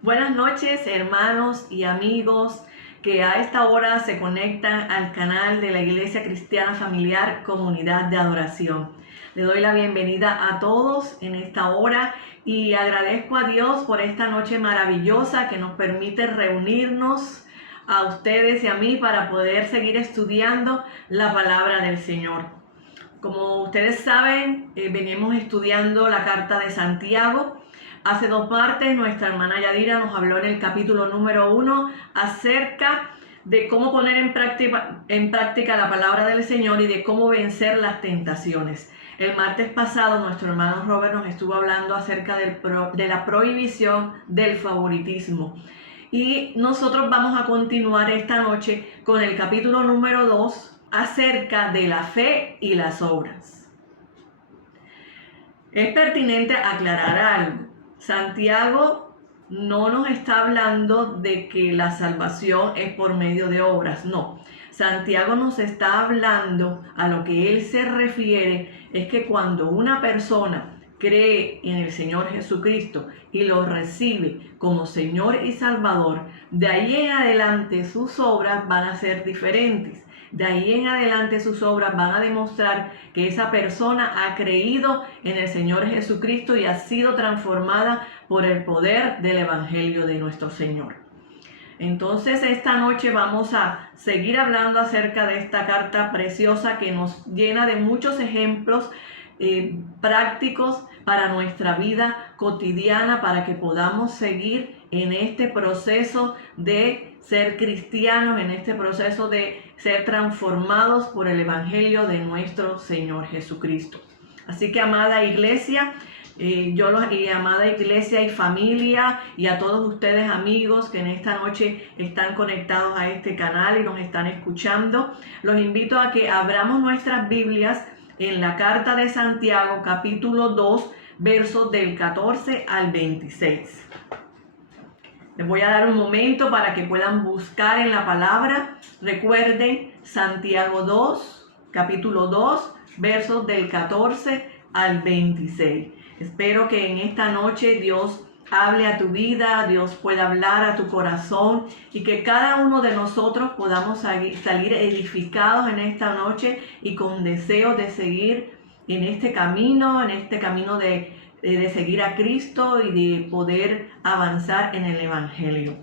Buenas noches, hermanos y amigos que a esta hora se conectan al canal de la Iglesia Cristiana Familiar Comunidad de Adoración. Le doy la bienvenida a todos en esta hora y agradezco a Dios por esta noche maravillosa que nos permite reunirnos a ustedes y a mí para poder seguir estudiando la palabra del Señor. Como ustedes saben, venimos estudiando la carta de Santiago. Hace 2 partes, nuestra hermana Yadira nos habló en el capítulo número 1 acerca de cómo poner en práctica la palabra del Señor y de cómo vencer las tentaciones. El martes pasado, nuestro hermano Robert nos estuvo hablando acerca de la prohibición del favoritismo. Y nosotros vamos a continuar esta noche con el capítulo número 2 acerca de la fe y las obras. Es pertinente aclarar algo. Santiago no nos está hablando de que la salvación es por medio de obras, no. Santiago nos está hablando, a lo que él se refiere, es que cuando una persona cree en el Señor Jesucristo y lo recibe como Señor y Salvador, de ahí en adelante sus obras van a ser diferentes. De ahí en adelante sus obras van a demostrar que esa persona ha creído en el Señor Jesucristo y ha sido transformada por el poder del Evangelio de nuestro Señor. Entonces esta noche vamos a seguir hablando acerca de esta carta preciosa que nos llena de muchos ejemplos prácticos para nuestra vida cotidiana, para que podamos seguir en este proceso de ser cristianos, en este proceso de ser transformados por el Evangelio de nuestro Señor Jesucristo. Así que, amada iglesia, amada iglesia y familia, y a todos ustedes amigos que en esta noche están conectados a este canal y nos están escuchando, los invito a que abramos nuestras Biblias en la carta de Santiago, capítulo 2, versos del 14 al 26. Les voy a dar un momento para que puedan buscar en la palabra. Recuerden, Santiago 2, capítulo 2, versos del 14 al 26. Espero que en esta noche Dios hable a tu vida, Dios pueda hablar a tu corazón y que cada uno de nosotros podamos salir edificados en esta noche y con deseo de seguir en este camino de seguir a Cristo y de poder avanzar en el Evangelio.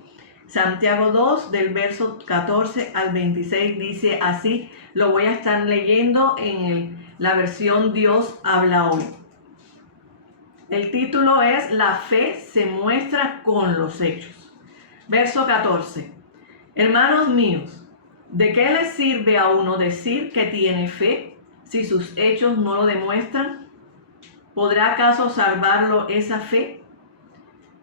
Santiago 2, del verso 14 al 26 dice así, lo voy a estar leyendo en la versión Dios habla hoy. El título es La fe se muestra con los hechos. Verso 14. Hermanos míos, ¿de qué les sirve a uno decir que tiene fe si sus hechos no lo demuestran? ¿Podrá acaso salvarlo esa fe?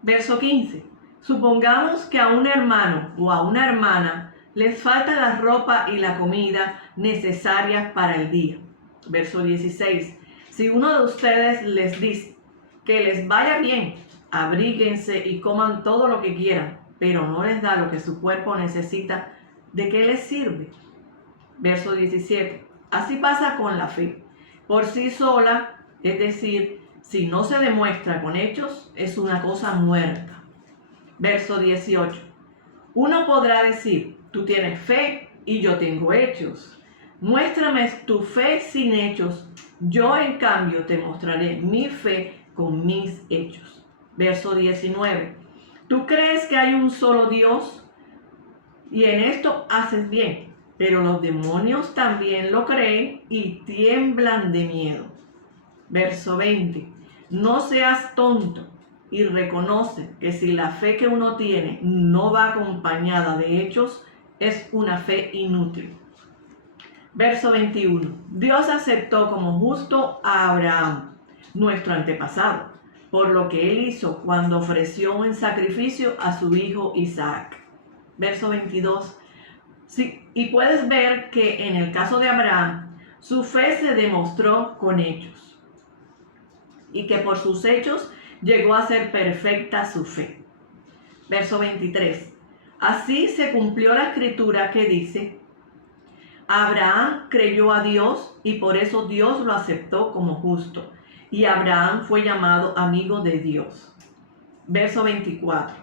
Verso 15. Supongamos que a un hermano o a una hermana les falta la ropa y la comida necesarias para el día. Verso 16. Si uno de ustedes les dice que les vaya bien, abríguense y coman todo lo que quieran, pero no les da lo que su cuerpo necesita, ¿de qué les sirve? Verso 17. Así pasa con la fe. Por sí sola, es decir, si no se demuestra con hechos, es una cosa muerta. Verso 18. Uno podrá decir, tú tienes fe y yo tengo hechos. Muéstrame tu fe sin hechos. Yo, en cambio, te mostraré mi fe con mis hechos. Verso 19. Tú crees que hay un solo Dios y en esto haces bien, pero los demonios también lo creen y tiemblan de miedo. Verso 20. No seas tonto y reconoce que si la fe que uno tiene no va acompañada de hechos, es una fe inútil. Verso 21. Dios aceptó como justo a Abraham, nuestro antepasado, por lo que él hizo cuando ofreció en sacrificio a su hijo Isaac. Verso 22. Sí, y puedes ver que en el caso de Abraham, su fe se demostró con hechos, y que por sus hechos llegó a ser perfecta su fe. Verso 23. Así se cumplió la escritura que dice, Abraham creyó a Dios y por eso Dios lo aceptó como justo. Y Abraham fue llamado amigo de Dios. Verso 24.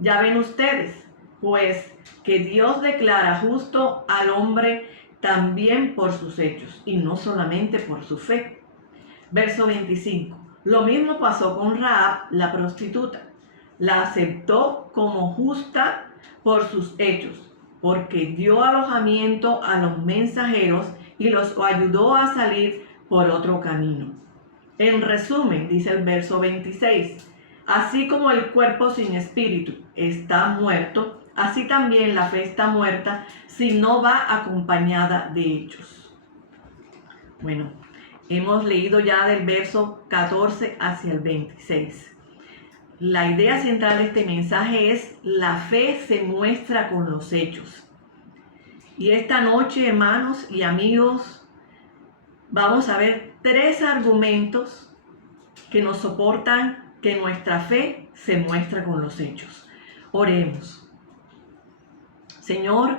Ya ven ustedes, pues, que Dios declara justo al hombre también por sus hechos y no solamente por su fe. Verso 25. Lo mismo pasó con Rahab, la prostituta. La aceptó como justa por sus hechos, porque dio alojamiento a los mensajeros y los ayudó a salir por otro camino. En resumen, dice el verso 26, así como el cuerpo sin espíritu está muerto, así también la fe está muerta si no va acompañada de hechos. Bueno, hemos leído ya del verso 14 hacia el 26. La idea central de este mensaje es: la fe se muestra con los hechos. Y esta noche, hermanos y amigos, vamos a ver 3 argumentos que nos soportan que nuestra fe se muestra con los hechos. Oremos. Señor,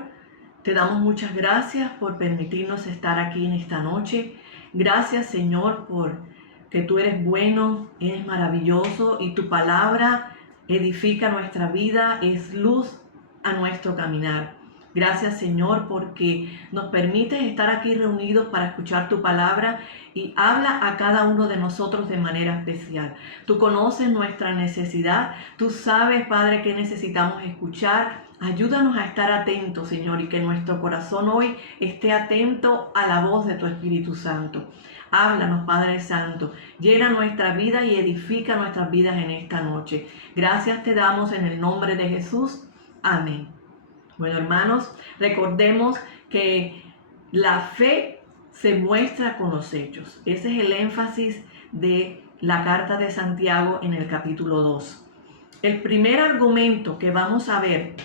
te damos muchas gracias por permitirnos estar aquí en esta noche. Gracias, Señor, por que tú eres bueno, eres maravilloso y tu palabra edifica nuestra vida, es luz a nuestro caminar. Gracias, Señor, porque nos permites estar aquí reunidos para escuchar tu palabra y habla a cada uno de nosotros de manera especial. Tú conoces nuestra necesidad, tú sabes, Padre, que necesitamos escuchar. Ayúdanos a estar atentos, Señor, y que nuestro corazón hoy esté atento a la voz de tu Espíritu Santo. Háblanos, Padre Santo, llena nuestra vida y edifica nuestras vidas en esta noche. Gracias te damos en el nombre de Jesús. Amén. Bueno, hermanos, recordemos que la fe se muestra con los hechos. Ese es el énfasis de la carta de Santiago en el capítulo 2. El primer argumento que vamos a ver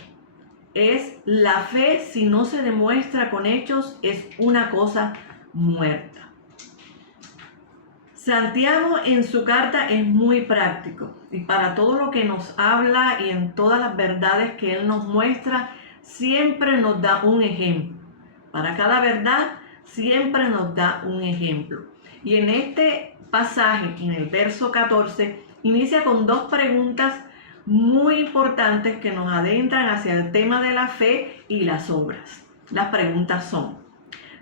es: la fe, si no se demuestra con hechos, es una cosa muerta. Santiago en su carta es muy práctico y para todo lo que nos habla y en todas las verdades que él nos muestra, siempre nos da un ejemplo. Para cada verdad, siempre nos da un ejemplo. Y en este pasaje, en el verso 14, inicia con 2 preguntas muy importantes que nos adentran hacia el tema de la fe y las obras. Las preguntas son: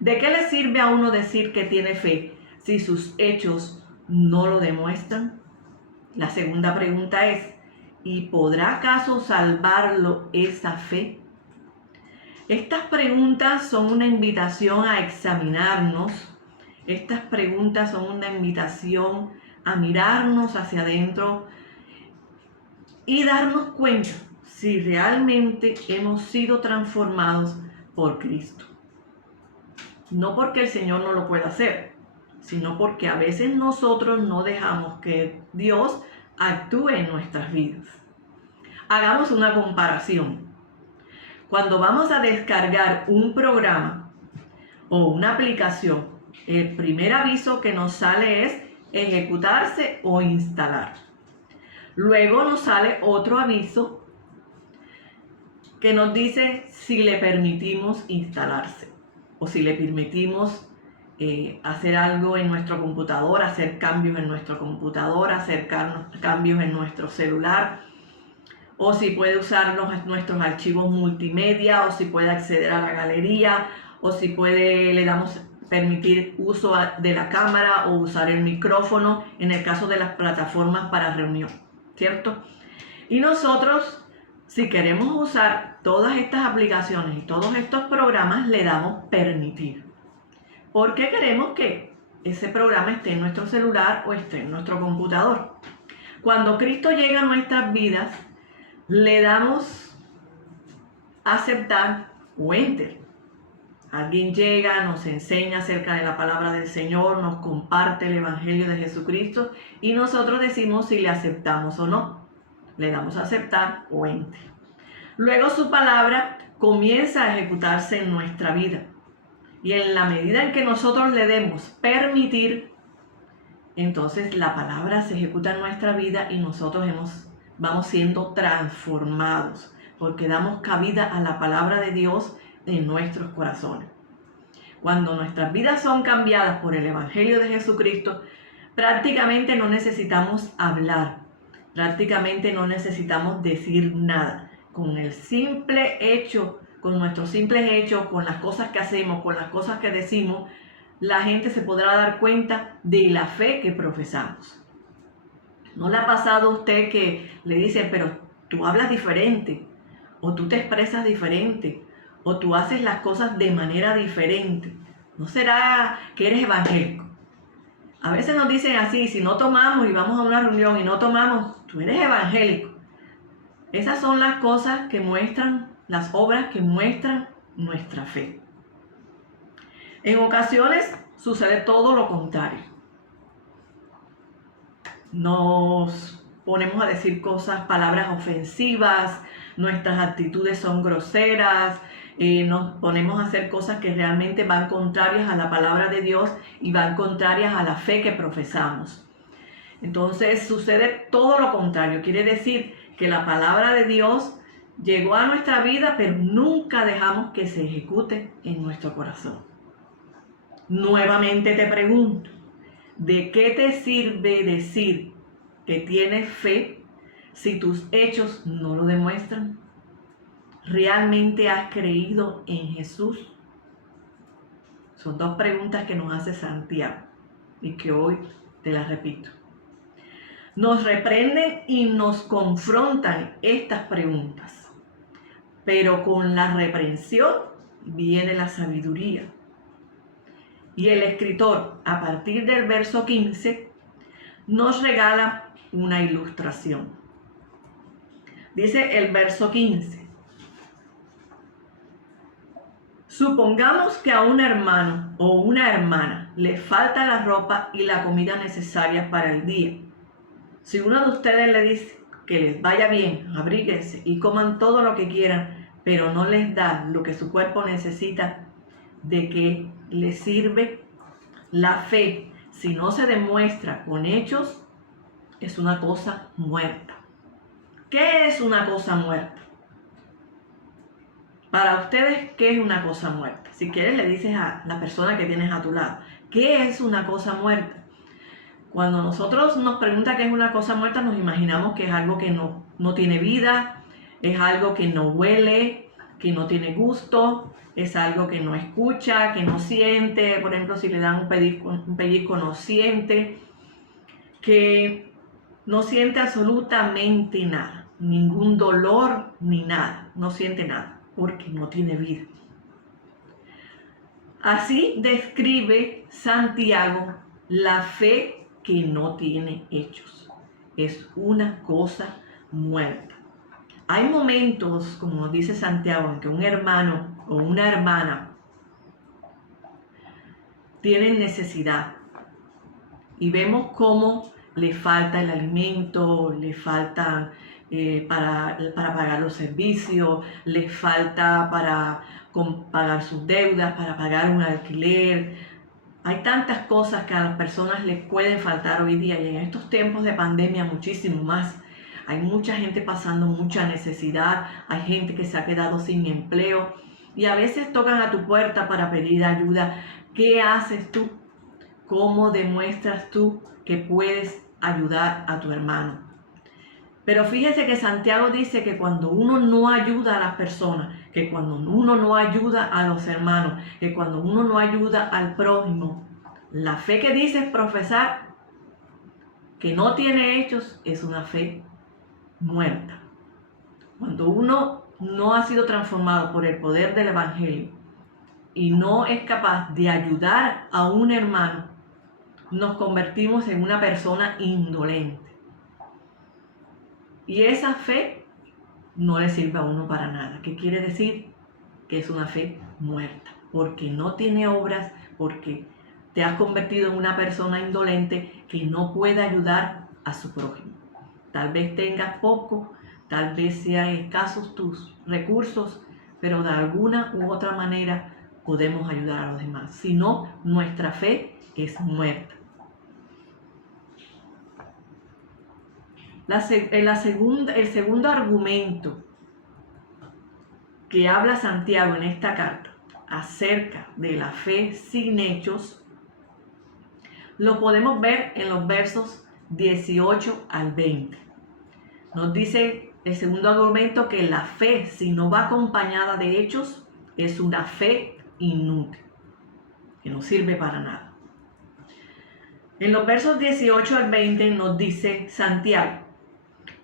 ¿de qué le sirve a uno decir que tiene fe si sus hechos no lo demuestran? La segunda pregunta es: ¿y podrá acaso salvarlo esa fe? Estas preguntas son una invitación a examinarnos. Estas preguntas son una invitación a mirarnos hacia adentro y darnos cuenta si realmente hemos sido transformados por Cristo. No porque el Señor no lo pueda hacer, sino porque a veces nosotros no dejamos que Dios actúe en nuestras vidas. Hagamos una comparación. Cuando vamos a descargar un programa o una aplicación, el primer aviso que nos sale es ejecutarse o instalar. Luego nos sale otro aviso que nos dice si le permitimos instalarse o si le permitimos hacer algo en nuestro computador, hacer cambios en nuestro computador, hacer cambios en nuestro celular, o si puede usar nuestros archivos multimedia, o si puede acceder a la galería, o si le damos permitir uso de la cámara o usar el micrófono en el caso de las plataformas para reunión, ¿cierto? Y nosotros, si queremos usar todas estas aplicaciones y todos estos programas, le damos permitir. Porque queremos que ese programa esté en nuestro celular o esté en nuestro computador. Cuando Cristo llega a nuestras vidas, le damos aceptar o enter. Alguien llega, nos enseña acerca de la palabra del Señor, nos comparte el Evangelio de Jesucristo y nosotros decimos si le aceptamos o no. Le damos a aceptar o enter. Luego su palabra comienza a ejecutarse en nuestra vida. Y en la medida en que nosotros le demos permitir, entonces la palabra se ejecuta en nuestra vida y nosotros vamos siendo transformados porque damos cabida a la palabra de Dios en nuestros corazones. Cuando nuestras vidas son cambiadas por el Evangelio de Jesucristo, prácticamente no necesitamos hablar. Prácticamente no necesitamos decir nada. Con el simple hecho, con nuestros simples hechos, con las cosas que hacemos, con las cosas que decimos, la gente se podrá dar cuenta de la fe que profesamos. ¿No le ha pasado a usted que le dicen, pero tú hablas diferente, o tú te expresas diferente, o tú haces las cosas de manera diferente? ¿No será que eres evangélico? A veces nos dicen así, si no tomamos y vamos a una reunión y no tomamos, tú eres evangélico. Esas son las cosas que muestran, las obras que muestran nuestra fe. En ocasiones sucede todo lo contrario. Nos ponemos a decir palabras ofensivas, nuestras actitudes son groseras, nos ponemos a hacer cosas que realmente van contrarias a la palabra de Dios y van contrarias a la fe que profesamos. Entonces sucede todo lo contrario, quiere decir que la palabra de Dios llegó a nuestra vida, pero nunca dejamos que se ejecute en nuestro corazón. Nuevamente te pregunto, ¿de qué te sirve decir que tienes fe si tus hechos no lo demuestran? ¿Realmente has creído en Jesús? Son dos preguntas que nos hace Santiago y que hoy te las repito. Nos reprenden y nos confrontan estas preguntas, pero con la reprensión viene la sabiduría. Y el escritor, a partir del verso 15, nos regala una ilustración. Dice el verso 15: supongamos que a un hermano o una hermana le falta la ropa y la comida necesaria para el día. Si uno de ustedes le dice que les vaya bien, abríguense y coman todo lo que quieran, pero no les da lo que su cuerpo necesita, ¿de qué les sirve? La fe, si no se demuestra con hechos, es una cosa muerta. ¿Qué es una cosa muerta? Para ustedes, ¿qué es una cosa muerta? Si quieres, le dices a la persona que tienes a tu lado, ¿qué es una cosa muerta? Cuando nosotros nos preguntan qué es una cosa muerta, nos imaginamos que es algo que no tiene vida, es algo que no huele, que no tiene gusto, es algo que no escucha, que no siente. Por ejemplo, si le dan un pellizco no siente, que no siente absolutamente nada, ningún dolor ni nada, no siente nada, porque no tiene vida. Así describe Santiago la fe que no tiene hechos. Es una cosa muerta. Hay momentos, como nos dice Santiago, en que un hermano o una hermana tienen necesidad y vemos cómo le falta el alimento, le falta para pagar los servicios, le falta para pagar sus deudas, para pagar un alquiler. Hay tantas cosas que a las personas les pueden faltar hoy día, y en estos tiempos de pandemia muchísimo más. Hay mucha gente pasando mucha necesidad, hay gente que se ha quedado sin empleo y a veces tocan a tu puerta para pedir ayuda. ¿Qué haces tú? ¿Cómo demuestras tú que puedes ayudar a tu hermano? Pero fíjese que Santiago dice que cuando uno no ayuda a las personas, que cuando uno no ayuda a los hermanos, que cuando uno no ayuda al prójimo, la fe que dices profesar, que no tiene hechos, es una fe muerta. Cuando uno no ha sido transformado por el poder del Evangelio y no es capaz de ayudar a un hermano, nos convertimos en una persona indolente. Y esa fe no le sirve a uno para nada. ¿Qué quiere decir? Que es una fe muerta, porque no tiene obras, porque te has convertido en una persona indolente que no puede ayudar a su prójimo. Tal vez tengas poco, tal vez sean escasos tus recursos, pero de alguna u otra manera podemos ayudar a los demás. Si no, nuestra fe es muerta. El segundo argumento que habla Santiago en esta carta acerca de la fe sin hechos, lo podemos ver en los versos 18 al 20. Nos dice el segundo argumento que la fe, si no va acompañada de hechos, es una fe inútil, que no sirve para nada. En los versos 18 al 20 nos dice Santiago,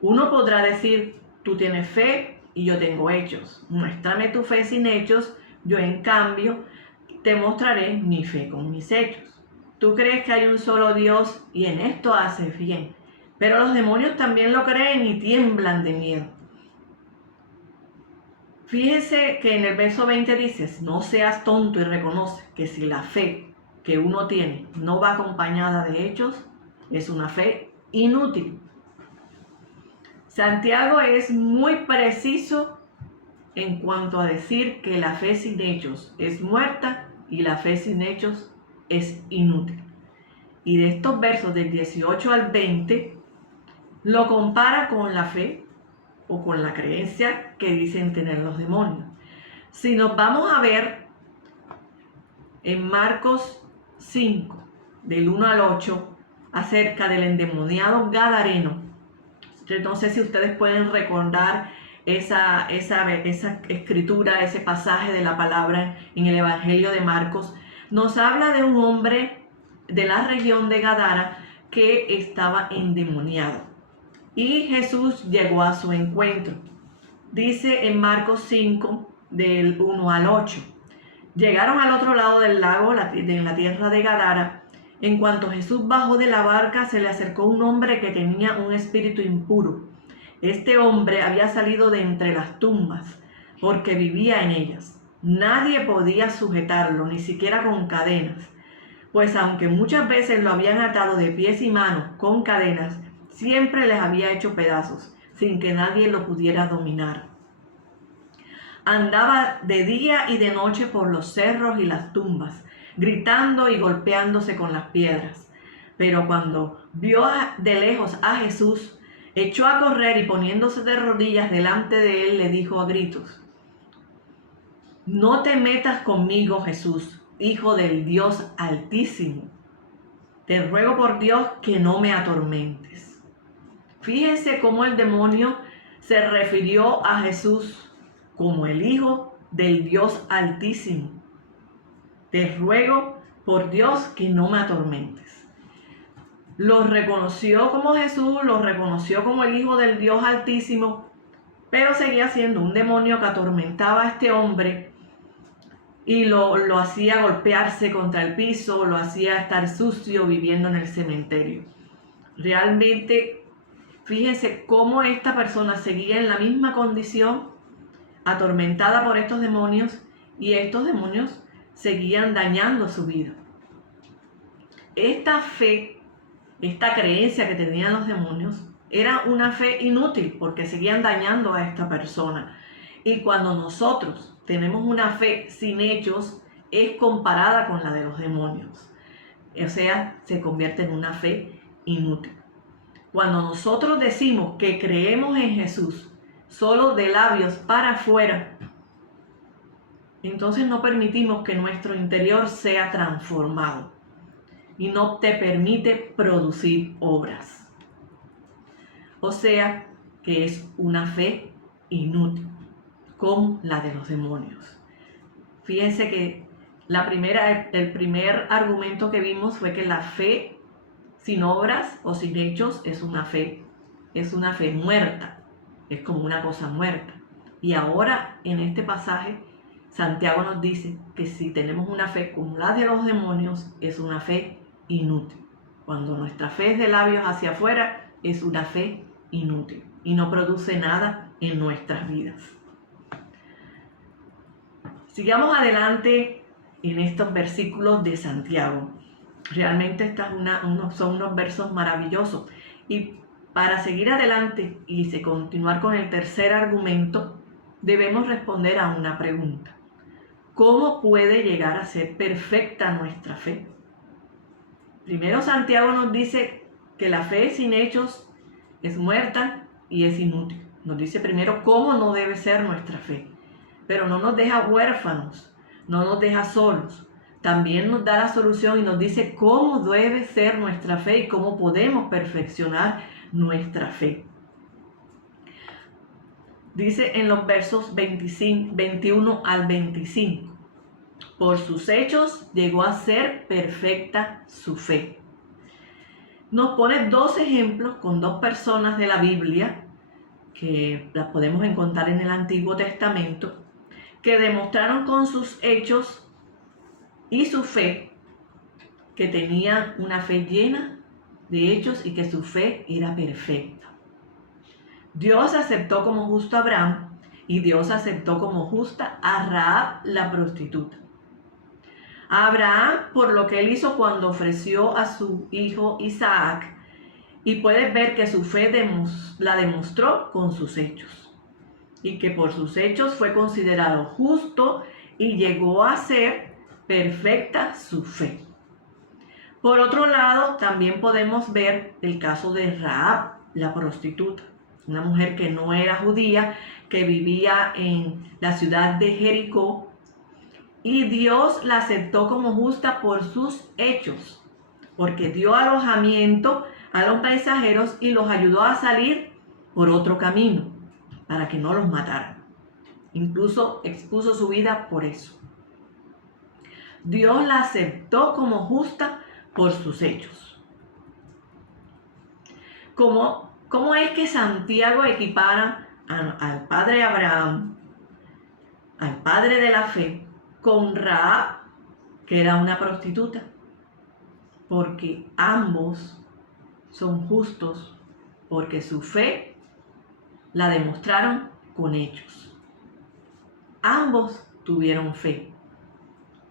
uno podrá decir, tú tienes fe y yo tengo hechos. Muéstrame tu fe sin hechos, yo en cambio te mostraré mi fe con mis hechos. Tú crees que hay un solo Dios y en esto haces bien, pero los demonios también lo creen y tiemblan de miedo. Fíjense que en el verso 20 dices, no seas tonto y reconoce que si la fe que uno tiene no va acompañada de hechos, es una fe inútil. Santiago es muy preciso en cuanto a decir que la fe sin hechos es muerta y la fe sin hechos es inútil. Y de estos versos del 18 al 20 lo compara con la fe o con la creencia que dicen tener los demonios. Si nos vamos a ver en Marcos 5, del 1 al 8, acerca del endemoniado gadareno, no sé si ustedes pueden recordar esa escritura, ese pasaje de la palabra en el Evangelio de Marcos, nos habla de un hombre de la región de Gadara que estaba endemoniado. Y Jesús llegó a su encuentro. Dice en Marcos 5, del 1 al 8. Llegaron al otro lado del lago, en la tierra de Gadara. En cuanto Jesús bajó de la barca, se le acercó un hombre que tenía un espíritu impuro. Este hombre había salido de entre las tumbas, porque vivía en ellas. Nadie podía sujetarlo, ni siquiera con cadenas, pues aunque muchas veces lo habían atado de pies y manos con cadenas, siempre les había hecho pedazos, sin que nadie lo pudiera dominar. Andaba de día y de noche por los cerros y las tumbas, gritando y golpeándose con las piedras. Pero cuando vio de lejos a Jesús, echó a correr y poniéndose de rodillas delante de él, le dijo a gritos, no te metas conmigo, Jesús, Hijo del Dios Altísimo. Te ruego por Dios que no me atormentes. Fíjense cómo el demonio se refirió a Jesús como el Hijo del Dios Altísimo. Te ruego por Dios que no me atormentes. Lo reconoció como Jesús, lo reconoció como el Hijo del Dios Altísimo, pero seguía siendo un demonio que atormentaba a este hombre y lo hacía golpearse contra el piso, lo hacía estar sucio viviendo en el cementerio. Realmente, fíjense cómo esta persona seguía en la misma condición, atormentada por estos demonios, y estos demonios seguían dañando su vida. Esta fe, esta creencia que tenían los demonios, era una fe inútil porque seguían dañando a esta persona. Y cuando nosotros tenemos una fe sin hechos, es comparada con la de los demonios. O sea, se convierte en una fe inútil. Cuando nosotros decimos que creemos en Jesús, solo de labios para afuera, entonces no permitimos que nuestro interior sea transformado y no te permite producir obras. O sea, que es una fe inútil, como la de los demonios. Fíjense que el primer argumento que vimos fue que la fe sin obras o sin hechos es una fe muerta, es como una cosa muerta. Y ahora en este pasaje Santiago nos dice que si tenemos una fe como la de los demonios, es una fe inútil. Cuando nuestra fe es de labios hacia afuera, es una fe inútil y no produce nada en nuestras vidas. Sigamos adelante en estos versículos de Santiago. Realmente son unos versos maravillosos. Y para seguir adelante y continuar con el tercer argumento, debemos responder a una pregunta. ¿Cómo puede llegar a ser perfecta nuestra fe? Primero Santiago nos dice que la fe sin hechos es muerta y es inútil. Nos dice primero cómo no debe ser nuestra fe, pero no nos deja huérfanos, no nos deja solos. También nos da la solución y nos dice cómo debe ser nuestra fe y cómo podemos perfeccionar nuestra fe. Dice en los versos 21 al 25, por sus hechos llegó a ser perfecta su fe. Nos pone dos ejemplos con dos personas de la Biblia, que las podemos encontrar en el Antiguo Testamento, que demostraron con sus hechos y su fe que tenían una fe llena de hechos y que su fe era perfecta. Dios aceptó como justo a Abraham y Dios aceptó como justa a Rahab la prostituta. A Abraham por lo que él hizo cuando ofreció a su hijo Isaac, y puedes ver que su fe la demostró con sus hechos y que por sus hechos fue considerado justo y llegó a ser perfecta su fe. Por otro lado, también podemos ver el caso de Rahab, la prostituta, una mujer que no era judía, que vivía en la ciudad de Jericó, y Dios la aceptó como justa por sus hechos, porque dio alojamiento a los mensajeros y los ayudó a salir por otro camino, para que no los mataran. Incluso expuso su vida por eso. Dios la aceptó como justa por sus hechos. ¿Cómo es que Santiago equipara al padre Abraham, al padre de la fe, con Rahab, que era una prostituta? Porque ambos son justos, porque su fe la demostraron con hechos. Ambos tuvieron fe.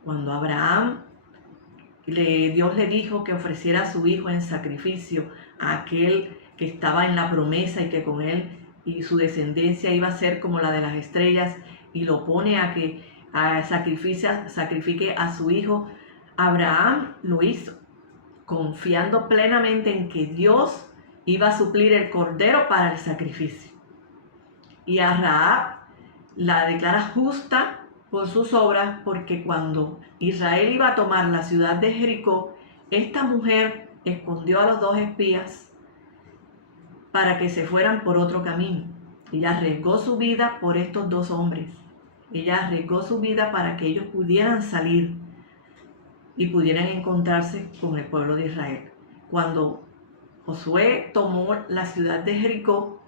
Cuando Abraham Dios le dijo que ofreciera a su hijo en sacrificio a aquel que estaba en la promesa y que con él y su descendencia iba a ser como la de las estrellas, y lo pone a que sacrifique a su hijo. Abraham lo hizo, confiando plenamente en que Dios iba a suplir el cordero para el sacrificio. Y a Rahab la declara justa por sus obras, porque cuando Israel iba a tomar la ciudad de Jericó, esta mujer escondió a los dos espías para que se fueran por otro camino. Ella arriesgó su vida por estos dos hombres. Ella arriesgó su vida para que ellos pudieran salir y pudieran encontrarse con el pueblo de Israel. Cuando Josué tomó la ciudad de Jericó,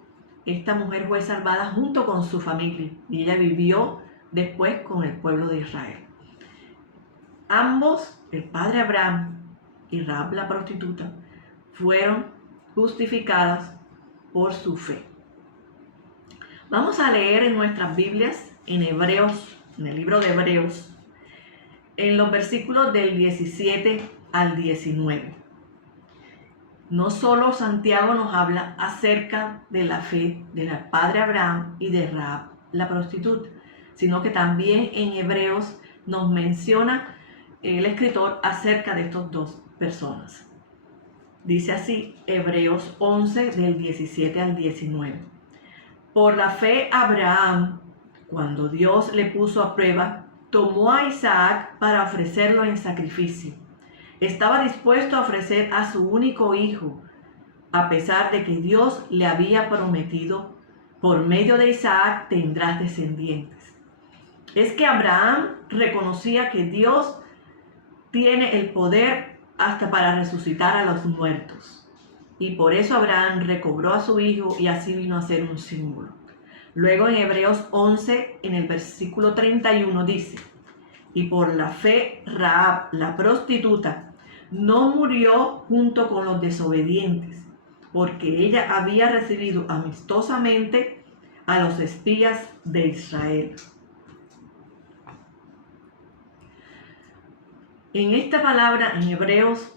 esta mujer fue salvada junto con su familia y ella vivió después con el pueblo de Israel. Ambos, el padre Abraham y Rahab la prostituta, fueron justificadas por su fe. Vamos a leer en nuestras Biblias, en Hebreos, en el libro de Hebreos, en los versículos del 17 al 19. No solo Santiago nos habla acerca de la fe del padre Abraham y de Rahab la prostituta, sino que también en Hebreos nos menciona el escritor acerca de estas dos personas. Dice así, Hebreos 11 del 17 al 19. Por la fe Abraham, cuando Dios le puso a prueba, tomó a Isaac para ofrecerlo en sacrificio. Estaba dispuesto a ofrecer a su único hijo, a pesar de que Dios le había prometido, por medio de Isaac tendrás descendientes. Es que Abraham reconocía que Dios tiene el poder hasta para resucitar a los muertos. Y por eso Abraham recobró a su hijo y así vino a ser un símbolo. Luego en Hebreos 11, en el versículo 31 dice, y por la fe Rahab, la prostituta, no murió junto con los desobedientes, porque ella había recibido amistosamente a los espías de Israel. En esta palabra, en Hebreos,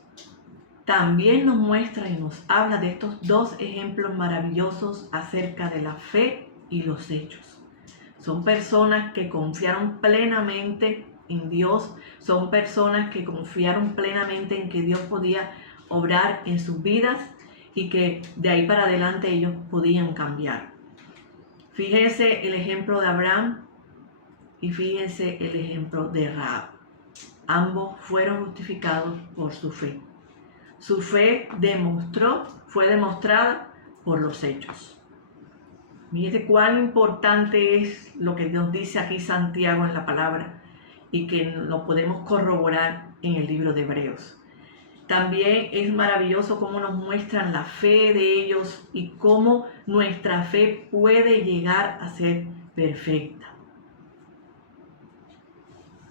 también nos muestra y nos habla de estos dos ejemplos maravillosos acerca de la fe y los hechos. Son personas que confiaron plenamente en Dios, son personas que confiaron plenamente en que Dios podía obrar en sus vidas y que de ahí para adelante ellos podían cambiar. Fíjense el ejemplo de Abraham y fíjense el ejemplo de Rahab. Ambos fueron justificados por su fe. Su fe fue demostrada por los hechos. Mire cuán importante es lo que nos dice aquí Santiago en la palabra y que lo podemos corroborar en el libro de Hebreos. También es maravilloso cómo nos muestran la fe de ellos y cómo nuestra fe puede llegar a ser perfecta.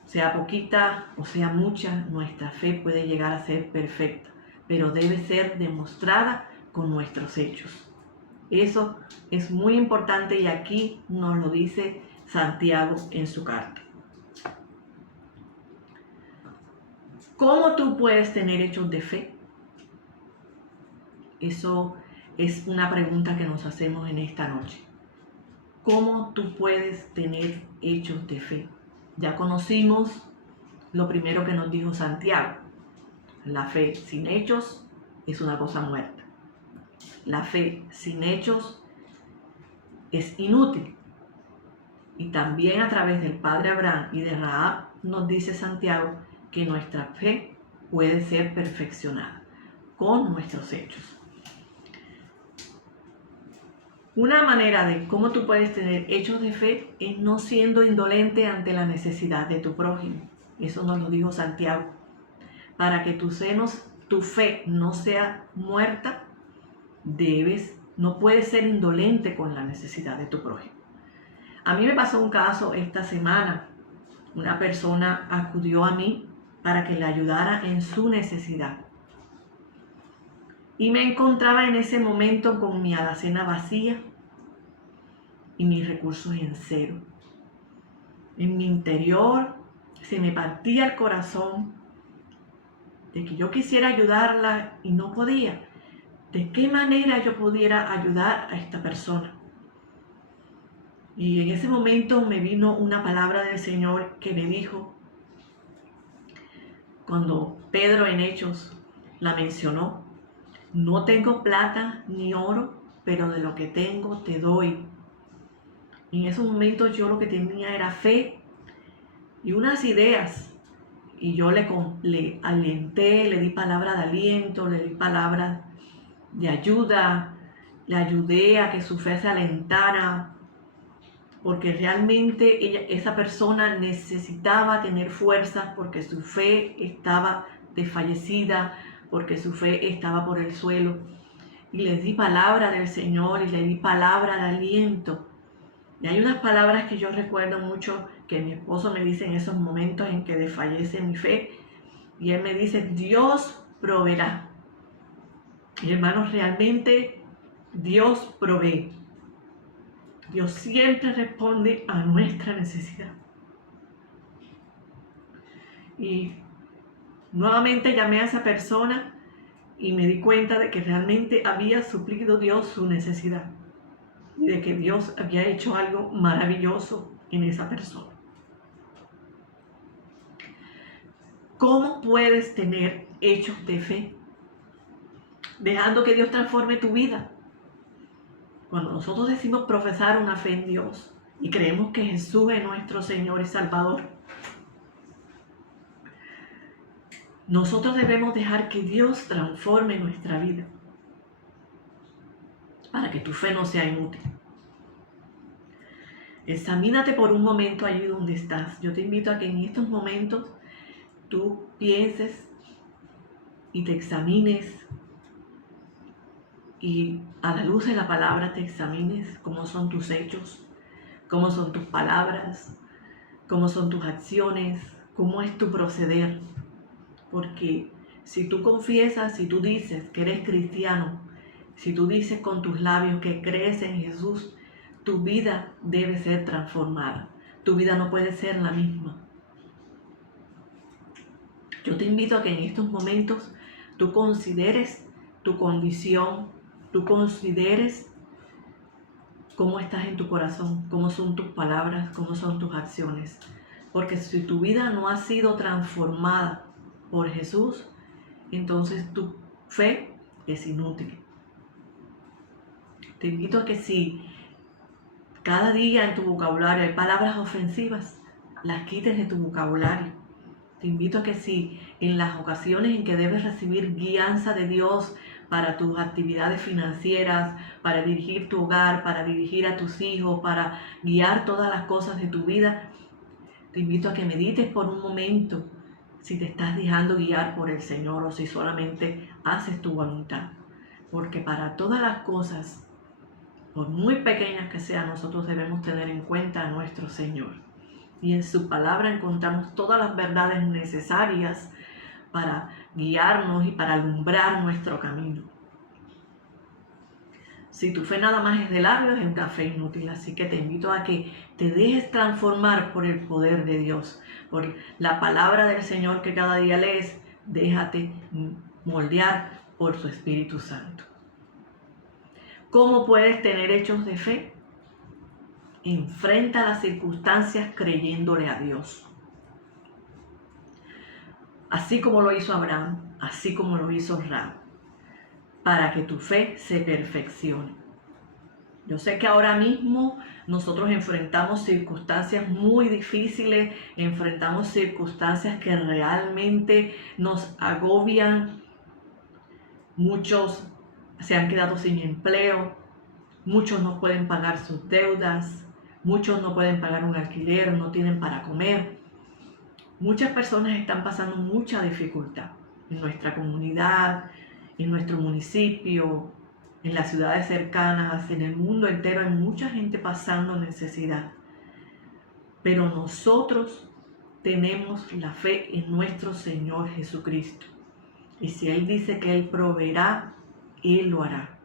Sea poquita o sea mucha, nuestra fe puede llegar a ser perfecta, pero debe ser demostrada con nuestros hechos. Eso es muy importante y aquí nos lo dice Santiago en su carta. ¿Cómo tú puedes tener hechos de fe? Eso es una pregunta que nos hacemos en esta noche. ¿Cómo tú puedes tener hechos de fe? Ya conocimos lo primero que nos dijo Santiago. La fe sin hechos es una cosa muerta. La fe sin hechos es inútil. Y también a través del padre Abraham y de Rahab nos dice Santiago que nuestra fe puede ser perfeccionada con nuestros hechos. Una manera de cómo tú puedes tener hechos de fe es no siendo indolente ante la necesidad de tu prójimo. Eso nos lo dijo Santiago. Para que tu fe no sea muerta, no puedes ser indolente con la necesidad de tu prójimo. A mí me pasó un caso esta semana. Una persona acudió a mí para que le ayudara en su necesidad. Y me encontraba en ese momento con mi alacena vacía y mis recursos en cero. En mi interior se me partía el corazón de que yo quisiera ayudarla y no podía. ¿De qué manera yo pudiera ayudar a esta persona? Y en ese momento me vino una palabra del Señor que me dijo, cuando Pedro en Hechos la mencionó, no tengo plata ni oro, pero de lo que tengo te doy. En esos momentos yo lo que tenía era fe y unas ideas. Y yo le alenté, le di palabra de aliento, le di palabra de ayuda, le ayudé a que su fe se alentara, porque realmente esa persona necesitaba tener fuerzas porque su fe estaba desfallecida, porque su fe estaba por el suelo. Y le di palabra del Señor y le di palabra de aliento. Y hay unas palabras que yo recuerdo mucho que mi esposo me dice en esos momentos en que desfallece mi fe. Y él me dice, Dios proveerá. Y hermanos, realmente Dios provee. Dios siempre responde a nuestra necesidad. Y nuevamente llamé a esa persona y me di cuenta de que realmente había suplido Dios su necesidad y de que Dios había hecho algo maravilloso en esa persona. ¿Cómo puedes tener hechos de fe? Dejando que Dios transforme tu vida. Cuando nosotros decimos profesar una fe en Dios y creemos que Jesús es nuestro Señor y Salvador, nosotros debemos dejar que Dios transforme nuestra vida para que tu fe no sea inútil. Examínate por un momento allí donde estás. Yo te invito a que en estos momentos tú pienses y te examines y a la luz de la palabra te examines cómo son tus hechos, cómo son tus palabras, cómo son tus acciones, cómo es tu proceder. Porque si tú confiesas, si tú dices que eres cristiano, si tú dices con tus labios que crees en Jesús, tu vida debe ser transformada. Tu vida no puede ser la misma. Yo te invito a que en estos momentos tú consideres tu condición, tú consideres cómo estás en tu corazón, cómo son tus palabras, cómo son tus acciones. Porque si tu vida no ha sido transformada por Jesús, entonces tu fe es inútil. Te invito a que si cada día en tu vocabulario hay palabras ofensivas, las quites de tu vocabulario. Te invito a que si en las ocasiones en que debes recibir guianza de Dios para tus actividades financieras, para dirigir tu hogar, para dirigir a tus hijos, para guiar todas las cosas de tu vida. Te invito a que medites por un momento si te estás dejando guiar por el Señor o si solamente haces tu voluntad. Porque para todas las cosas, por muy pequeñas que sean, nosotros debemos tener en cuenta a nuestro Señor. Y en su palabra encontramos todas las verdades necesarias para guiarnos y para alumbrar nuestro camino. Si tu fe nada más es de labios, es una fe inútil. Así que te invito a que te dejes transformar por el poder de Dios, por la palabra del Señor que cada día lees. Déjate moldear por su Espíritu Santo. ¿Cómo puedes tener hechos de fe? Enfrenta las circunstancias creyéndole a Dios. Así como lo hizo Abraham, así como lo hizo Rahab, para que tu fe se perfeccione. Yo sé que ahora mismo nosotros enfrentamos circunstancias muy difíciles, enfrentamos circunstancias que realmente nos agobian. Muchos se han quedado sin empleo, muchos no pueden pagar sus deudas, muchos no pueden pagar un alquiler, no tienen para comer. Muchas personas están pasando mucha dificultad en nuestra comunidad, en nuestro municipio, en las ciudades cercanas, en el mundo entero. Hay mucha gente pasando necesidad. Pero nosotros tenemos la fe en nuestro Señor Jesucristo. Y si Él dice que Él proveerá, Él lo hará.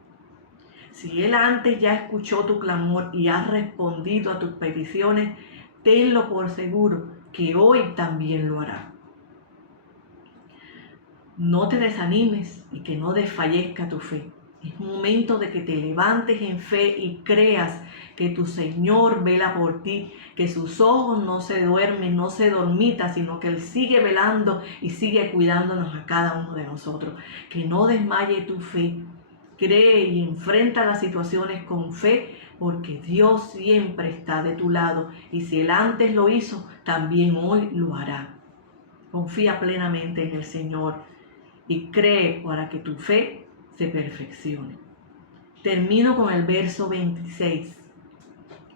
Si Él antes ya escuchó tu clamor y ha respondido a tus peticiones, tenlo por seguro que hoy también lo hará. No te desanimes y que no desfallezca tu fe. Es momento de que te levantes en fe y creas que tu Señor vela por ti, que sus ojos no se duermen, no se dormitan, sino que Él sigue velando y sigue cuidándonos a cada uno de nosotros. Que no desmaye tu fe. Cree y enfrenta las situaciones con fe, porque Dios siempre está de tu lado. Y si Él antes lo hizo, también hoy lo hará. Confía plenamente en el Señor y cree para que tu fe se perfeccione. Termino con el verso 26.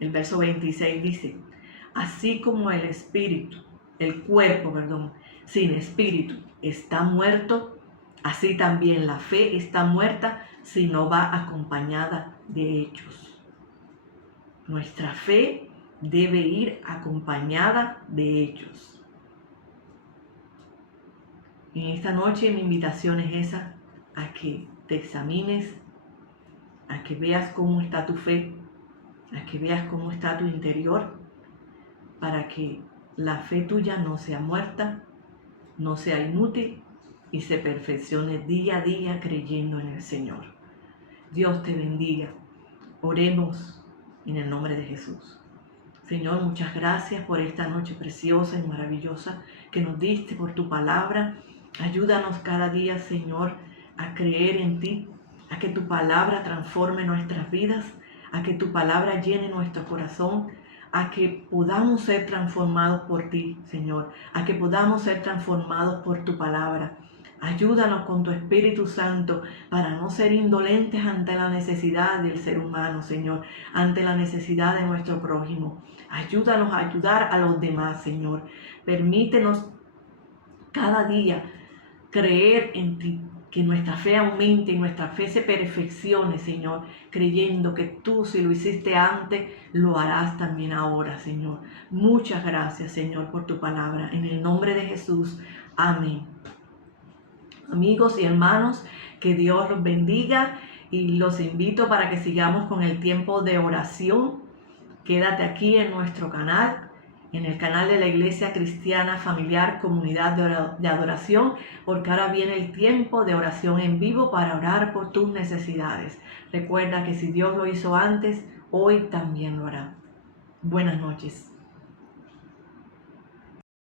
El verso 26 dice: así como el cuerpo, sin espíritu está muerto, así también la fe está muerta si no va acompañada de hechos. Nuestra fe debe ir acompañada de hechos. En esta noche mi invitación es esa, a que te examines, a que veas cómo está tu fe, a que veas cómo está tu interior, para que la fe tuya no sea muerta, no sea inútil y se perfeccione día a día creyendo en el Señor. Dios te bendiga. Oremos en el nombre de Jesús. Señor, muchas gracias por esta noche preciosa y maravillosa que nos diste, por tu palabra. Ayúdanos cada día, Señor, a creer en ti, a que tu palabra transforme nuestras vidas, a que tu palabra llene nuestro corazón, a que podamos ser transformados por ti, Señor, a que podamos ser transformados por tu palabra. Ayúdanos con tu Espíritu Santo para no ser indolentes ante la necesidad del ser humano, Señor, ante la necesidad de nuestro prójimo. Ayúdanos a ayudar a los demás, Señor. Permítenos cada día creer en ti, que nuestra fe aumente y nuestra fe se perfeccione, Señor, creyendo que tú, si lo hiciste antes, lo harás también ahora, Señor. Muchas gracias, Señor, por tu palabra. En el nombre de Jesús. Amén. Amigos y hermanos, que Dios los bendiga y los invito para que sigamos con el tiempo de oración. Quédate aquí en nuestro canal, en el canal de la Iglesia Cristiana Familiar Comunidad de Adoración, porque ahora viene el tiempo de oración en vivo para orar por tus necesidades. Recuerda que si Dios lo hizo antes, hoy también lo hará. Buenas noches.